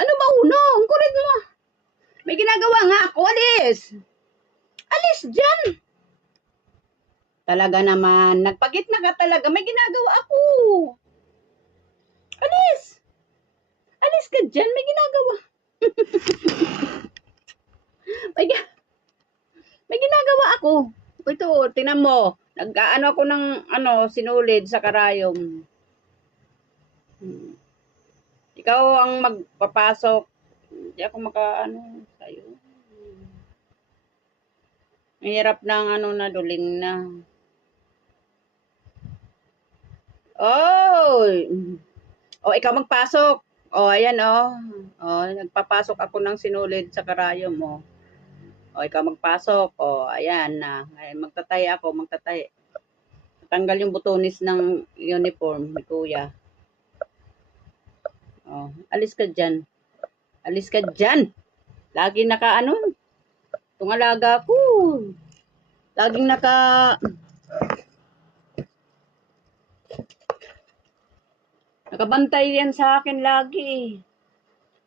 Ano ba uno? Ang kulit mo. May ginagawa nga ako. Alis. Alis dyan. Talaga naman. Nagpagitna ka talaga. May ginagawa ako. Alis. Alis ka dyan. May ginagawa. may ginagawa ako. Ito, tingnan mo. Nag-ano ako ng sinulid sa karayom. Ikaw ang magpapasok. Hindi ako sa'yo. Mahirap ng na duling na. Oh! Oh, ikaw magpasok. Oh, ayan oh. Oh, nagpapasok ako ng sinulid sa karayom mo. Oh, ikaw magpasok. Oh, ayan na. Ay, magtatay ako, magtatay. Tanggal yung butonis ng uniform ni Kuya. Oh, alis ka dyan. Alis ka dyan. Lagi itong alaga ko. Laging nakabantay yan sa akin lagi.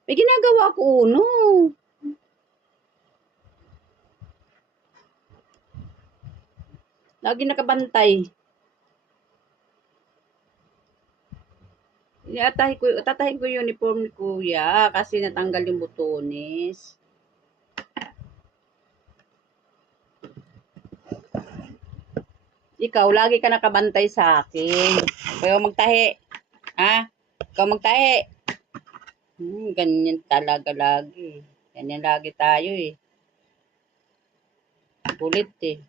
May ginagawa ko uno. Lagi nakabantay. Tatahin ko yung uniform ni Kuya kasi natanggal yung butones. Ikaw, lagi ka nakabantay sa akin. Ikaw magtahi. Ha? Ikaw magtahi. Ganyan talaga lagi. Ganyan lagi tayo eh. Kulit eh.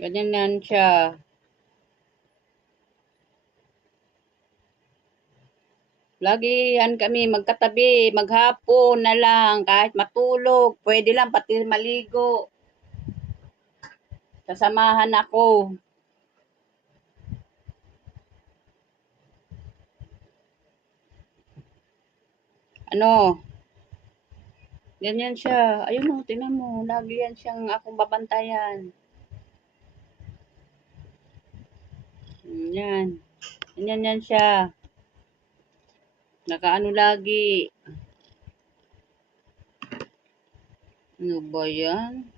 Ganyan yan siya. Lagi yan kami magkatabi, maghapon na lang, kahit matulog, pwede lang pati maligo. Sasamahan ako. Ganyan siya. Ayun mo, tingnan mo. Lagi yan siyang akong babantayan. Yan. Ganyan yan siya. Lagi. Ano ba yan?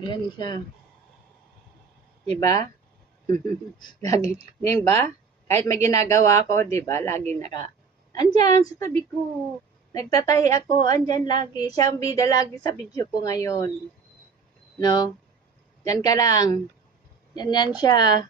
Yan siya. Diba? Lagi. Diba? Kahit may ginagawa ko, diba? Lagi andyan sa tabi ko. Nagtatahi ako, andyan lagi. Siya ang bida lagi sa video ko ngayon. No? Diyan ka lang. Yan siya.